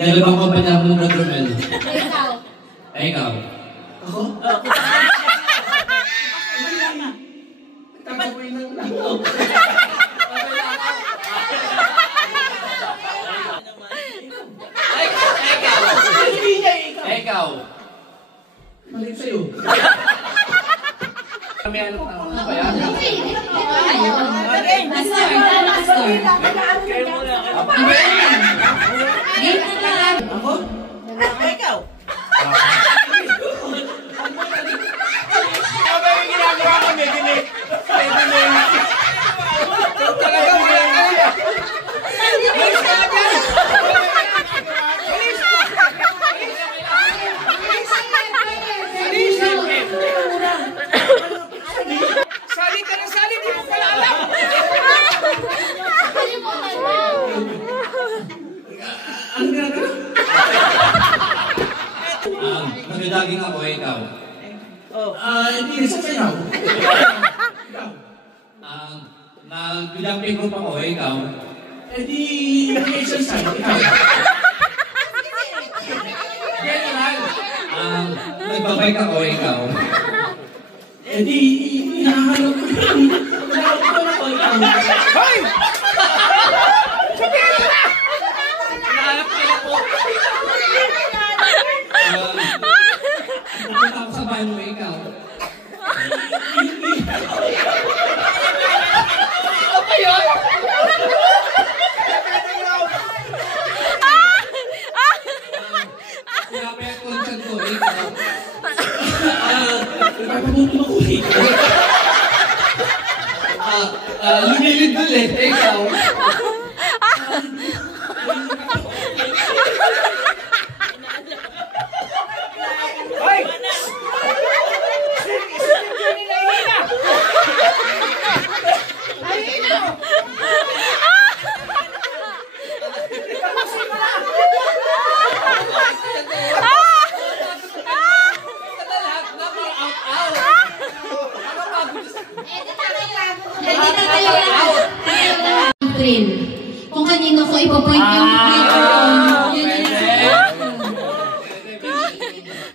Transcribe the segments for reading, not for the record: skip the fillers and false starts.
Dalawang kumpanya mo na Romel. Ikaw. Ikaw. Ako? Nagkakapoy ng langaw. Ikaw. Malit sa'yo. Kami ano ba yan? Ako? Ikaw. Ano yung ginagawa ko niya? Talaga mo yan kaya. Sali ka na sali, di mo pala alam. Ano ginagawa? Nagdaging ako, ikaw. Hindi rin sa sayaw. Nagdamping group ako, ikaw. Di nag-exercise. Ikaw. Yan lang. Nagbabike ako, ikaw. Di hinahanap ko. Hinahanap ko na ko, ikaw. Hoy! Nahanap nila po. Pupunta ako sa bahay mo, ikaw. Ano ba yun? Grabe ang content ko, ikaw. Nagpapabuto ako, ikaw. Lumilid ulit, ikaw. Hoy! Kung kanino ko ipopoint yung picture on, yun yung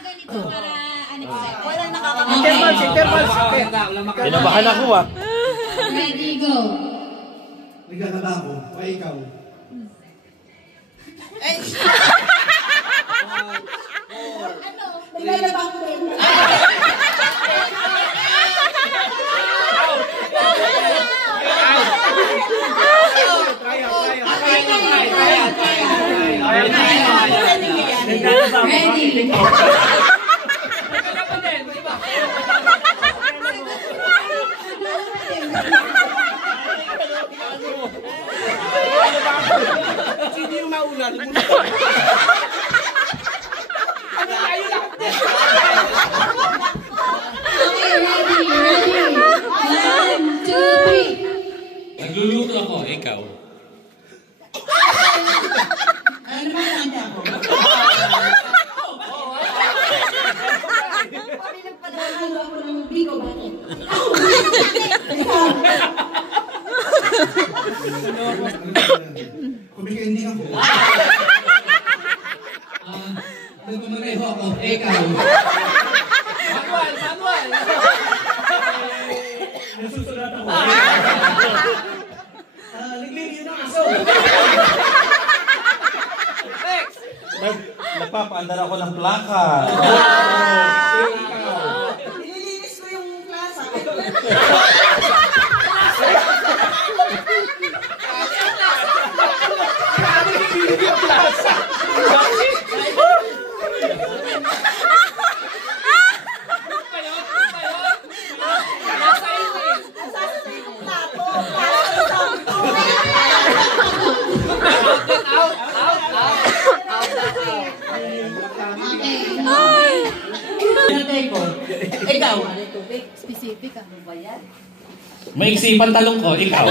ganito para unexpected. Walang nakakapagod. Pinabahan ako ah. Ready, go. Nagkakata ako. O ikaw. Ano? Nilalabang ko yun. Ready. Sino yung mauna? Ano tayo lahat din? Okay, ready. 1, 2, 3. Nagluluto ako, ikaw. Ano naman ang handa ko? Nahalo ako ng bigo, bakit? Kumikain din ako. Nagmamaneho ako, ikaw. Manual. Nasusulat ako. Nagliliw ng aso. Nagpapaandar ako ng plaka. Nililinis ko yung plaza. Ikaw. Specific, ano ba yan? May isipan talong ko, ikaw.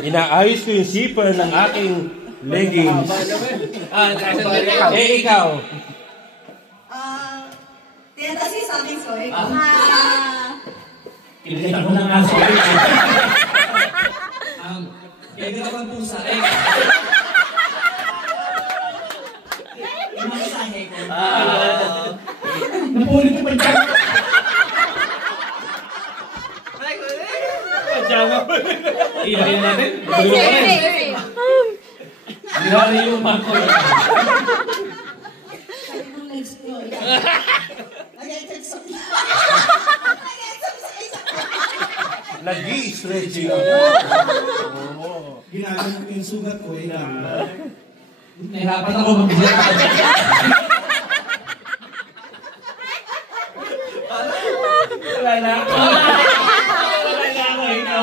Inaayos ko yung zipper ng aking leggings. Ikaw. Kasi sabi ko, ikaw. Pinilitan ko ng aso. Kaya naman pusa, Napulit ko pa dyan. Iyahin natin. Hindi yung mako. Nag-i-stretching ako. Ginagawa ko yung sugat ko, ikaw. Nahirapan ako mag-jet. Wala na ako. Wala na ako, ikaw.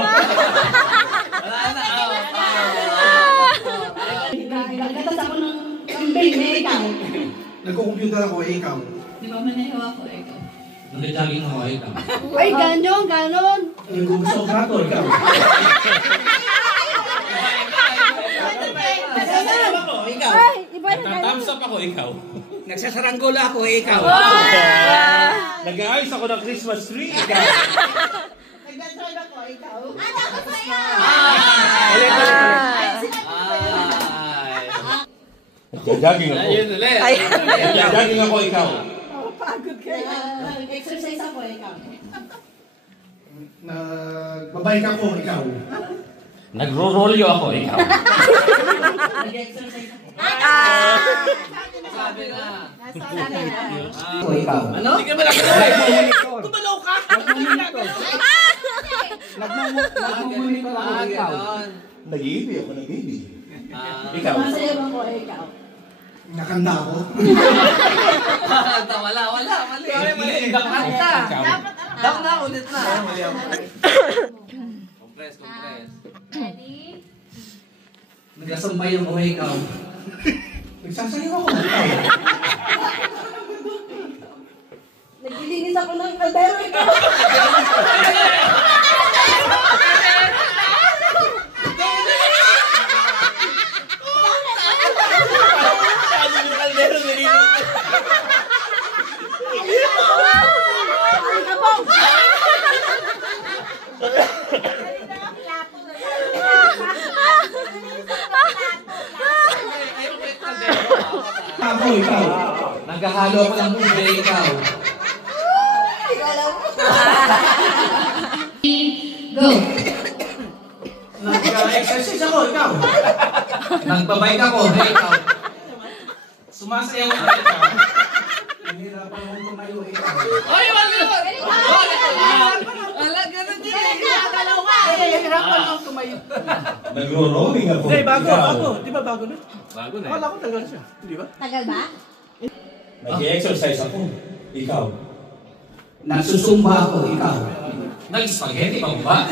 Nagkatas ako ng kambing na ikaw. Nagko-computer ako, ikaw. Di ba manahiwa ako ikaw? Nag-jogging ako, ikaw. Ay, ganon. Nag-gusto ako, ikaw. Nagsasarap ako, ikaw. Nagtatams up ako, ikaw. Nagsasaranggola ako, ikaw. Nag-aayos ako ng Christmas tree. Ikaw. Nagdadrive ako, ikaw. Tapos na yan. Nag-jogging ako. Nag-jogging ako, ikaw. Pagod ka. Exercise ako, ikaw. Nagbabike ako, ikaw. Nagro-rolyo ako, ikaw. Nag-exercise ako. Sabi na. Ako, ikaw. Ano? Hindi ka malaki. Tumalaw ka! Nagmumuni ko lang ako, ikaw. Nag-iibi ako, nag-iibi. Ikaw. Masayaw ako, ikaw. Nakanda ako. Wala. Mali. Kanta. Ikaw. Dapat na, ulit na. Compress. Ready? Nagkasumbay yung buhay, ikaw. Nagsasayaw ako, ikaw. Naglilinis ako ng kaldero, ikaw. Ako, ikaw. Naghahalo ako ng buhay, ikaw. Go. Nag-exercise ako, ikaw. Nagbabike ako, ikaw. Sumasayaw ako, ikaw. Nahirapan akong tumayo, ikaw. Wala, ganun din. Galaw ka. Nahirapan akong tumayo. Nagro-rolling ako. Hindi, bago. Ikaw. Di ba bago na? Bago na. Wala ko tagal siya. Di ba? Tagal ba? Nag-exercise ako. Ikaw. Nagsusumba ako, ikaw. Nag-spaghetti pa ba?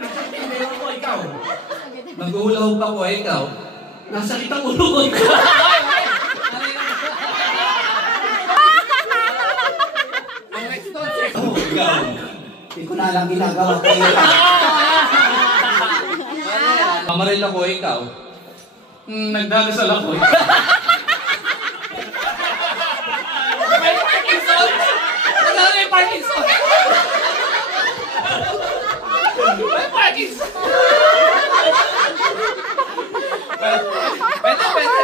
Nagsasayaw ako, ikaw. Nag-uhulahog pa ako, ikaw. Nasakit ang ulo ko, ikaw. Ikaw. Hindi ko na alam ginagawa ko. Mamaril ako, ikaw. Nagdadasal ako. May Parkinson! May Parkinson! May Parkinson! Pwede.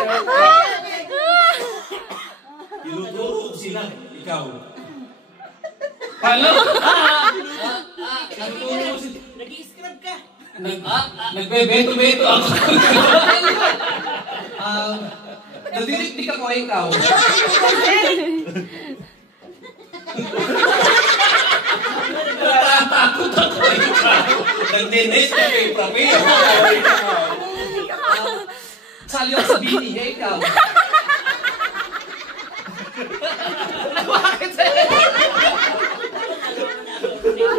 Tinuturo ko sila. Ikaw. Paano? Nag-i-scrub ka. Nagbebeto-beto ako. Nadidik ako, ikaw. Natatakot ako, ikaw. Nag-dennis ka kay Prapi. Sali ako sa bini, ikaw. Bakit?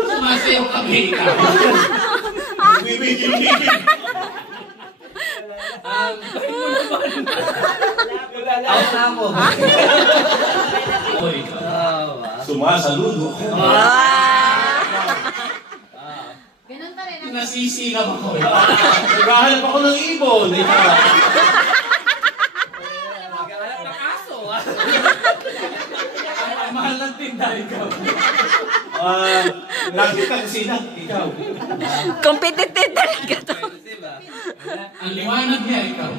Sumasayaw kami, ikaw. Bibigil-bigil. Out na ako. Ako, ikaw. Sumasaludo. Ganun pa rin. Nasisilap ako, ikaw. Naghahanap ako ng ibon. Ikaw. Naghahanap ng aso, Ang mahal ng tinda, ikaw. Lagi ka kasi na. Ikaw. Competitive talaga to. Ang liwanag niya, ikaw.